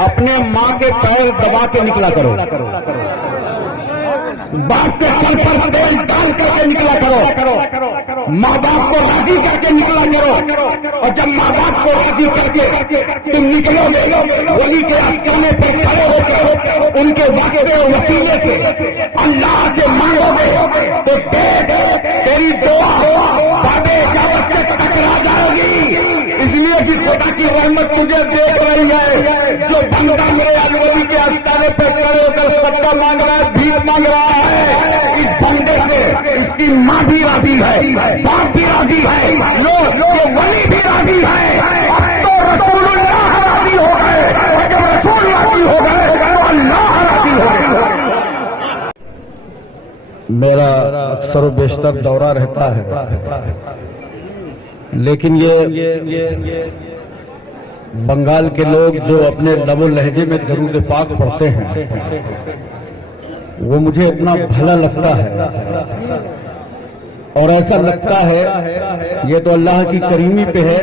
अपने माँ के पैर दबा के निकला करो, बाप के सर पर तेल डाल करके निकला करो, माँ बाप को राजी करके निकला करो। और जब माँ बाप को राजी करके तुम निकलोगे, वली के आस्थाने पर खड़े होकर उनके वास्ते वसीले से अल्लाह से मांगोगे तो तेरी दुआ बाबे इजाजत से टकरा जाएगी। इसलिए भी खुदा की रहमत तुझे देख रही है। जो बंदा मेरे अलवली के आस्थाने पर खड़े होकर सट्टा मांग रहा है, भीख मांग रहा है, इस बंदे से इसकी माँ भी राजी है, बाप भी राजी है, ये वली भी राजी है। अब तो रसूलुल्लाह राजी हो गए, और जब रसूल राजी हो गए तो अल्लाह राजी हो गए। मेरा अक्सर बेशतर दौरा रहता है, लेकिन ये बंगाल के लोग जो अपने लबो लहजे में दरूद पाक पढ़ते हैं, वो मुझे इतना भला लगता है। और ऐसा लगता है ये तो अल्लाह की करीमी पे है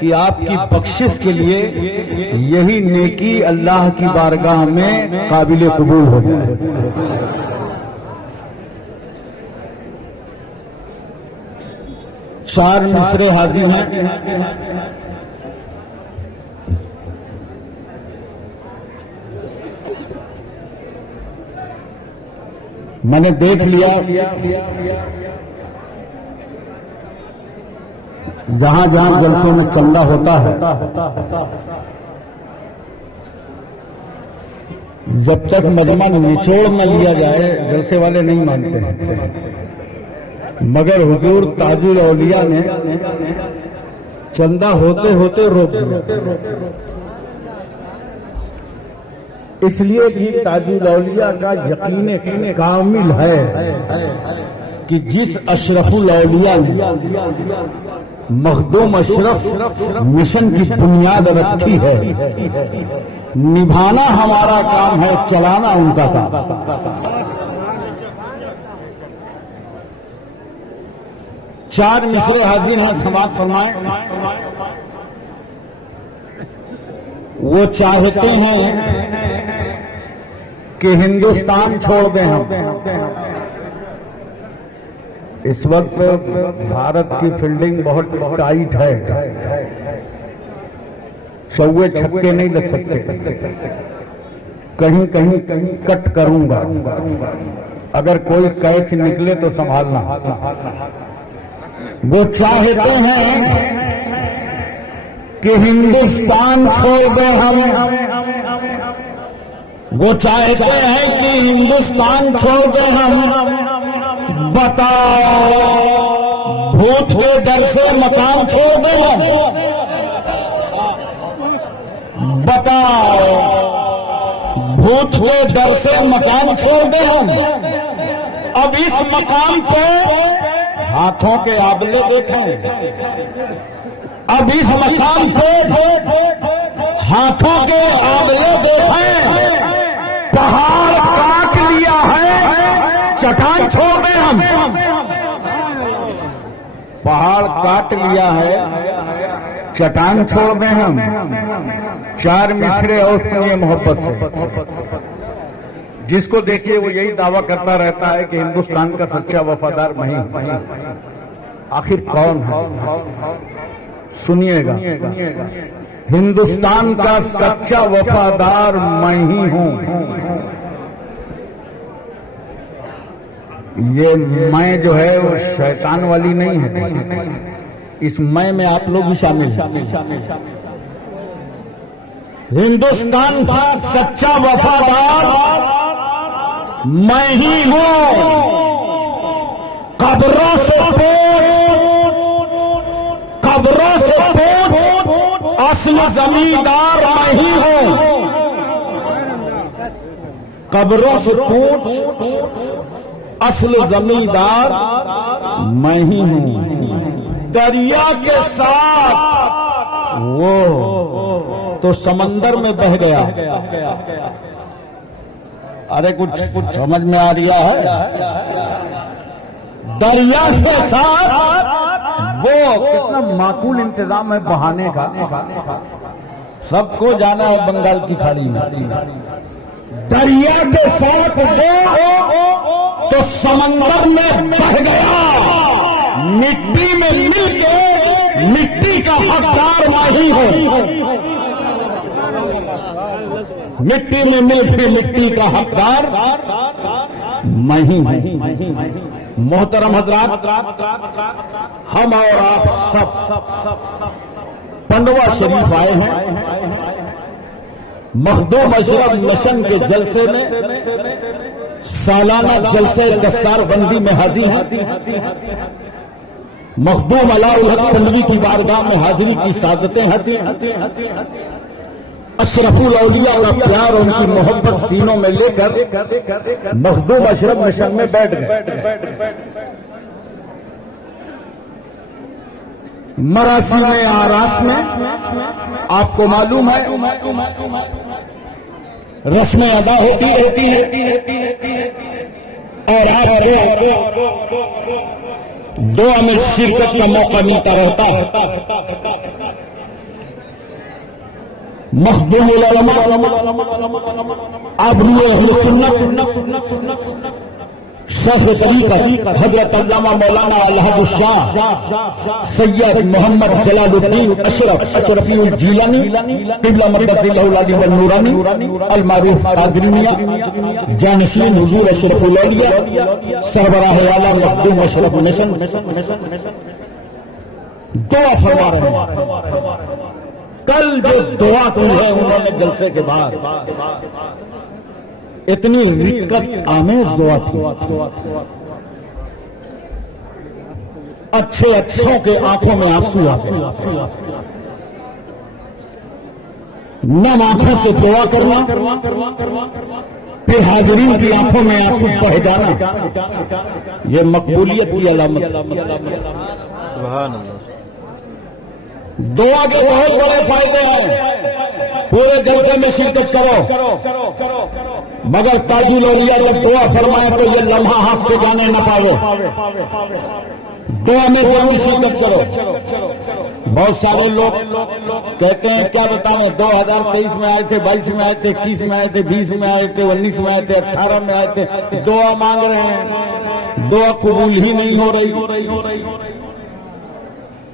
कि आपकी बख्शिश के लिए यही नेकी अल्लाह की बारगाह में काबिल कबूल हो जाए। चार मिसरे हाजिर हैं। मैंने देख लिया जहां जहां जलसों में चंदा होता है, जब तक मजमा निचोड़ न लिया जाए जलसे वाले नहीं मानते हैं। मगर हुजूर ताजुल औलिया ने चंदा होते होते रोक दिया, इसलिए भी ताजुल औलिया का यकीन कामिल है कि जिस अशरफुल औलिया ने मखदूम अशरफ मिशन की बुनियाद रखी है, निभाना हमारा काम है, चलाना उनका काम। चार मिसरे हाजिर हैं, समाज फरमाएं। वो चाहते हैं कि हिंदुस्तान छोड़ दें हम। इस वक्त भारत की फील्डिंग बहुत टाइट है, चौवे छक्के नहीं लग सकते, कहीं कहीं कट करूंगा, अगर कोई कैच निकले तो संभालना। वो चाहते हैं कि हिंदुस्तान छोड़ दें हम, वो चाहते हैं कि हिंदुस्तान छोड़ दें हम। बताओ भूत के डर से मकान छोड़ दें हम? बताओ भूत के डर से मकान छोड़ दें हम? अब इस मकान पर हाथों के आबले देखें, अब इस मकान पे हाथों के आबले देखें। पहाड़ काट लिया है, चट्टान छोड़ दें हम? पहाड़ काट लिया है, चट्टान छोड़ दें हम? चार मिसरे और सुनिए मोहब्बत से। जिसको देखिए वो यही दावा करता रहता है कि हिंदुस्तान का सच्चा वफादार मैं ही। आखिर कौन है? सुनिएगा, हिंदुस्तान का सच्चा वफादार मैं ही हूं। ये मैं जो है वो शैतान वाली नहीं है, इस मैं में आप लोग भी शामिल हैं। हिंदुस्तान का सच्चा वफादार मैं ही हूं। कब्रों से पूछ असल जमींदार मैं ही हूं। कब्रों से पूछ असल जमींदार मैं ही हूं। दरिया के साथ वो तो समंदर में बह गया। अरे कुछ समझ में आ रहा है? दरिया के साथ वो कितना माकूल इंतजाम है बहाने का। सबको जाना है बंगाल की खाड़ी में। दरिया के साथ गया तो समंदर में बह गया, मिट्टी में मिलके मिट्टी का हकदार नहीं हो, मिट्टी में मिलके मिट्टी का हकदार नहीं है। मोहतरम हजरात, हम और आप सब पंडवा शरीफ आए हैं। मखदूम अशरफ मिशन के जलसे में सालाना जलसे दस्तारबंदी में हाजिर हैं। मखदूम अलाउल हक तनवी की बारगाह में हाजिरी की सादतें हासिल, अशरफुल औलिया का प्यार, उनकी मोहब्बत सीनों में लेकर मखदूम अशरफ मिशन में बैठ गए। मरासी में, आरास में आपको मालूम है रस्में अदा होती रहती है और आपको दुआ में शिरकत का मौका मिलता रहता है। मखदूम उलमा आबरू अहले सुन्नत शेख तरीका हजरत अल्लामा मौलाना अलहद शाह सैयद मोहम्मद जलालुद्दीन अशरफी जीलानी क़िबला मरकज़िल अली व नूरानी अल मारूफ कादरिया जानशीन हुजूर अशरफुल औलिया सरबराह आला मखदूम अशरफ मिशन दुआ फरमा रहे हैं। कल जो दुआ की है उन्होंने जलसे के बाद, इतनी रिक्कत आमेज दुआ थी। अच्छों के आंखों में आंसू आते, नम आंखों से दुआ करना, फिर हाजिरीन की आंखों में आंसू बह जाना, यह मकबूलियत की अलामत। सुभान अल्लाह। दुआ के बहुत बड़े फायदे हैं, पूरे जलसे में शिरकत करो, मगर ताजुल औलिया जब दुआ फरमाए तो ये लम्हा हाथ से जाने न पावे। दुआ में जरूर शिरकत करो। बहुत सारे लोग कहते हैं क्या बताएं, 2023 में आए थे, 22 में आए थे, 21 में आए थे, 20 में आए थे, 19 में आए थे, 18 में आए थे, दुआ मांग रहे हैं, दुआ कबूल ही नहीं हो रही।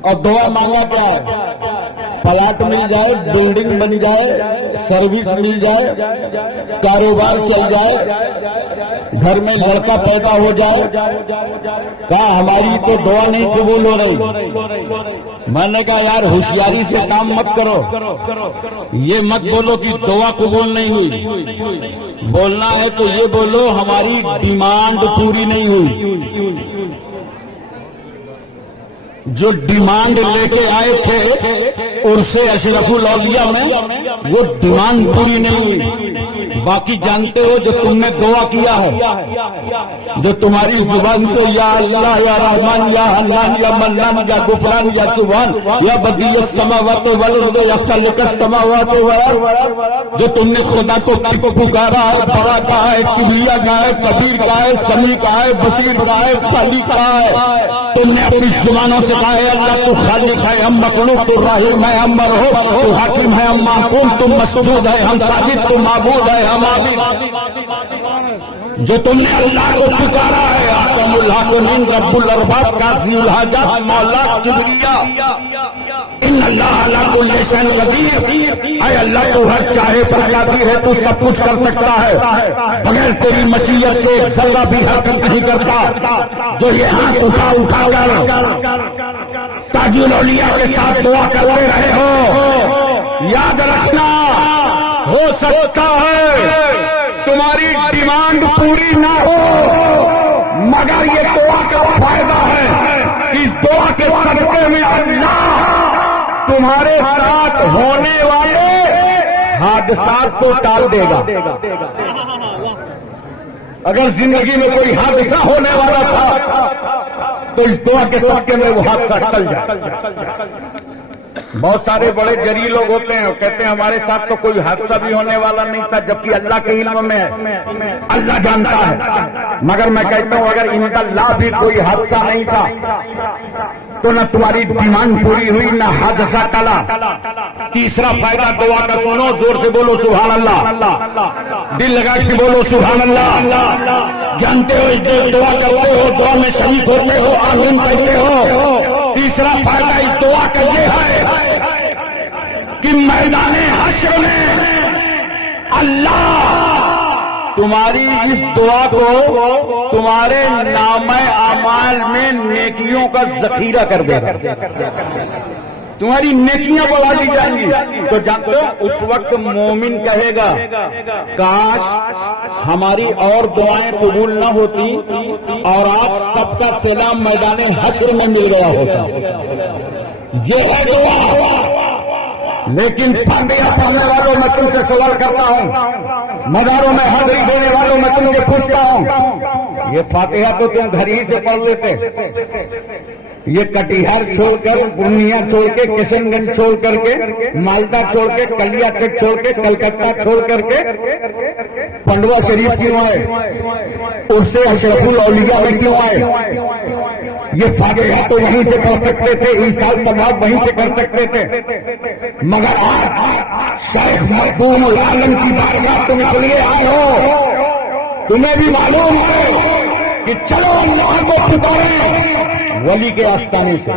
और दुआ मांगा क्या है? प्लाट मिल जाए, बिल्डिंग बन जाए, सर्विस मिल जाए, कारोबार चल जाए, घर में लड़का पैदा हो जाए। कहा हमारी तो दुआ नहीं कबूल हो रही। मैंने कहा यार होशियारी से काम मत करो, ये मत बोलो कि दुआ कबूल नहीं हुई। बोलना है तो ये बोलो हमारी डिमांड पूरी नहीं हुई। जो डिमांड लेके आए थे उर्से अशरफुल औलिया में, वो डिमांड पूरी नहीं हुई। बाकी जानते हो जो तुमने दुआ किया है, जो तुम्हारी जुबान से या अल्लाह या रहमान या हन्नान या मन्नान या गुफरान या सुभान या बदील समावात वल अर्द या खल्क समावात वल अर्द, जो तुमने खुदा को पुकारा है, बड़ा कहा है, किबरिया कहा है, कबीर कहा है, समी कहा है, बसीर कहा है, खालिक कहा है, तुमने अपनी जुबानों से कहा है अल्लाह तू खालिक है, हम मखलूक, तू राहिम है, हम मरहूम, तू हाकिम है, हम महकूम, तू मसजूद है, हम साबित, तू माबूद है, हम आबिद। जो तुमने अल्लाह को पुकारा है, आकमुल हाकिमीन रब्बुल अरबाब कासिउल हाजात मौला किबरिया इन अल्लाह अला कुल्ली शैइन कदीर, ऐ अल्लाह तू हर चाहे पर कादिर है, तू सब कुछ कर सकता है, बगैर तेरी मशीयत से एक जर्रा भी हरकत नहीं करता। जो ये हाथ उठाकर ताजुल औलिया के साथ दुआ करते रहे हो, याद रखना हो सकता है तुम्हारी डिमांड पूरी ना हो, मगर ये दुआ का फायदा है। इस दुआ के सदक़े में अल्लाह तुम्हारे साथ होने वाले हादसात को टाल देगा। अगर जिंदगी में कोई हादसा होने वाला था तो इस दुआ के सदक़े में वो हादसा टल जाए। बहुत सारे बड़े जरी लोग होते हैं, कहते हैं हमारे साथ तो कोई हादसा भी होने वाला नहीं था, जबकि अल्लाह के इल्म में है, अल्लाह जानता है। मगर मैं कहता हूं अगर इंशाअल्लाह भी कोई हादसा नहीं था तो न तुम्हारी डिमांड पूरी हुई, न हादसा टला। तीसरा फायदा दुआ का सुनो, जोर से बोलो सुभान अल्लाह, दिल लगा के बोलो सुभान अल्लाह। जानते हो जो दुआ करते हो, दुआ में शरीक होते हो, आमीन कहते हो। तीसरा फायदा इस दुआ का ये है कि मैदाने हश्र में अल्लाह तुम्हारी इस दुआ को तुम्हारे नामे आमाल में नेकियों का जखीरा कर देगा, तुम्हारी नेकियां बढ़ा दी जाएंगी। तो जानते हो उस वक्त मोमिन कहेगा काश हमारी और दुआएं कबूल न होती और आज सबका सलाम मैदान हश्र में मिल गया होता। ये है दुआ। लेकिन फातिहा पढ़ने वालों में तुमसे सवाल करता हूं, मज़ारों में हाजिरी देने वालों में तुमसे पूछता हूं, ये फातिहा तो तुम घर ही से पढ़ लेते, ये कटिहार छोड़कर, पूर्णिया छोड़ के, किशनगंज छोड़ करके, मालदा छोड़ के, कलियाचक छोड़ के, कलकत्ता छोड़ करके पंडवा शरीफ क्यों आए, उससे अशरफुल औलिया में क्यों आए? ये फातिहा तो वहीं से पढ़ सकते थे, ईसाल सवाब वहीं से कर सकते थे, मगर आज शेख मखदूमुल आलम की बारगाह तुम इसलिए आए हो, तुम्हें भी मालूम है कि चलो अल्लाह को पुकारें वली के आस्ताने से,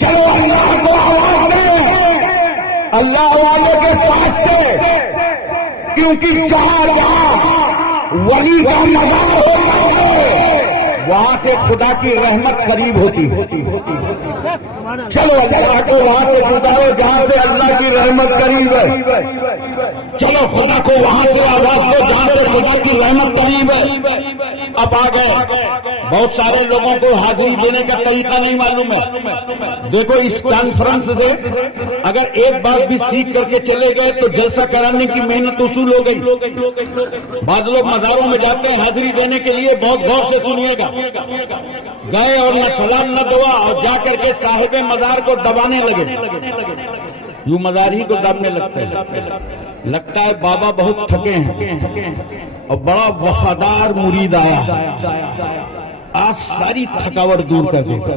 चलो अल्लाह को आवाज दें अल्लाह वाले के पास से, क्योंकि जहां जहां वली का मज़ार होता है वहां से खुदा की रहमत करीब होती है। चलो अल्लाह को वहां से पुकारो जहां से अल्लाह की रहमत करीब है, चलो खुदा को वहां से आवाज दो जहां से खुदा की रहमत करीब है। अब आ गए, बहुत सारे लोगों को हाजिरी देने का तरीका नहीं मालूम है। देखो इस कॉन्फ्रेंस से अगर एक बार भी सीख करके चले गए तो जलसा कराने की मेहनत उसूल हो गई। बाज लोग मज़ारों में जाते हैं हाजिरी देने के लिए, बहुत गौर से सुनिएगा, गए और न सलाम न दुआ और जाकर के साहिब मज़ार को दबाने लगे, यूं मज़ार ही को दबने लगते हैं। लगता है बाबा बहुत थके हैं और बड़ा वफादार मुरीद आया, आज सारी थकावट दूर कर देगा।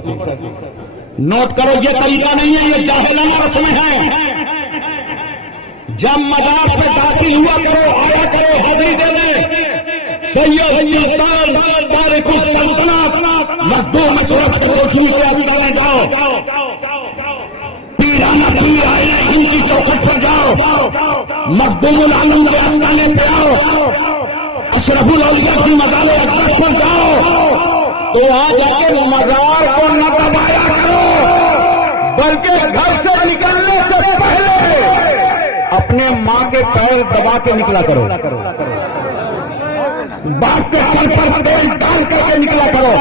नोट करो ये तरीका नहीं है, ये जाहिलाना रस्में हैं। जब मज़ार पे दाखिल हुआ करो, आया करो, हाजिरी देने सैयद तारिकुस सल्तनत मखदूम अशरफ चौधरी के आस्थाने जाओ, पीराना पीर आए इनकी चौखट पर जाओ, मखदूमुल आलम के आस्थाने पे आओ, अशरफुल औलिया की मज़ार अक़दस पर जाओ, तो वहां जाके मज़ार को न दबाया करो, बल्कि घर से निकलने से पहले अपने मां के पैर दबा के निकला करो, बाप के सर पर तेल डाल करके निकला करो,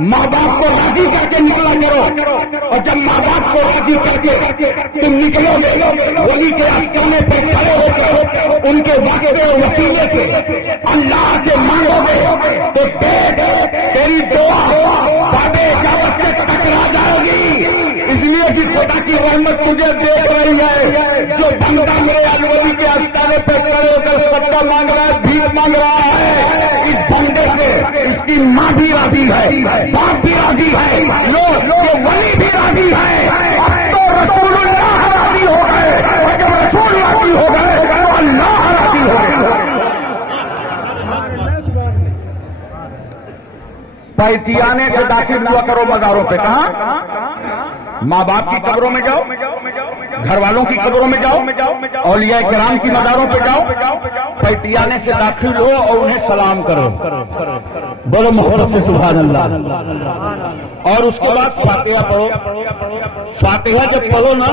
माँ बाप को राजी करके निकला करो, और जब माँ बाप को राजी करके तुम निकलोगे वली के आस्थाने पे खड़े होकर उनके वास्ते वसीले से अल्लाह से मांगोगे तो तेरी दुआ बाबे इजाजत से टकरा जाएगी। इसलिए कि खुदा की रहमत तुझे देख रही है, जो बंदा मेरे अलवली के आस्थाने पे खड़े होकर सत्ता मांग रहा है, भीख मांग रहा है, इस बंदे से इसकी माँ भी राजी है, बाप भी राजी है, लोग वली भी राजी है। अब तो रसूलुल्लाह राजी हो गए, और जब रसूल राजी हो गए तो अल्लाह राजी हो गए। पैटियाने से दाखिल हुआ करो मज़ारों पे, कहां? माँ बाप की कब्रों में जाओ, घर वालों की कब्रों में जाओ, औलिया किराम की मज़ारों पे जाओ, पैटियाने से दाखिल हो और उन्हें सलाम करो, बोलो मोहब्बत से सुभान अल्लाह, और उसके बाद फातिहा पढ़ो। फातिहा जब पढ़ो ना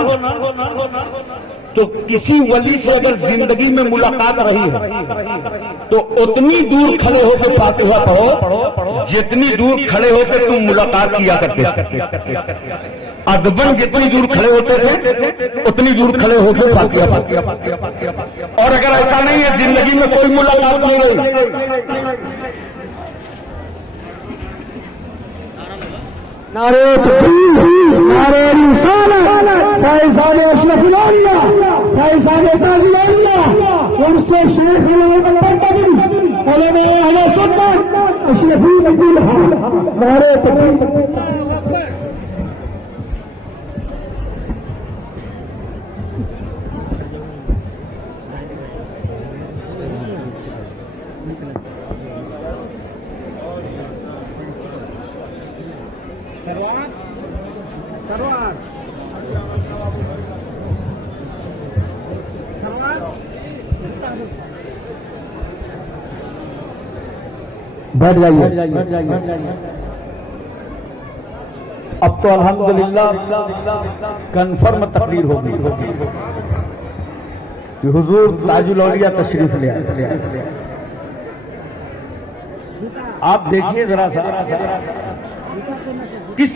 तो किसी वली से अगर जिंदगी में मुलाकात रही है तो उतनी दूर खड़े होकर फातिहा पढ़ो जितनी दूर खड़े होकर तुम मुलाकात किया करते थे। अदबन जितनी दूर खड़े होते थे उतनी दूर खड़े होकर फातिहा पढ़ो। और अगर ऐसा नहीं है, जिंदगी में कोई मुलाकात नहीं रही, नारे तकबीर, नारे रिसालत, फैज़ान अशरफुल औलिया, फैज़ान ताजुल औलिया, उनसे शेख मौलाना अहले सुन्नत अशरफी अब्दुल्लाह, नारे तकबीर। बैठ जाइए। अब तो अल्हम्दुलिल्लाह कन्फर्म तकरीर होगी कि हुजूर ताजुल औलिया तशरीफ ले आए। आप देखिए जरा सा किस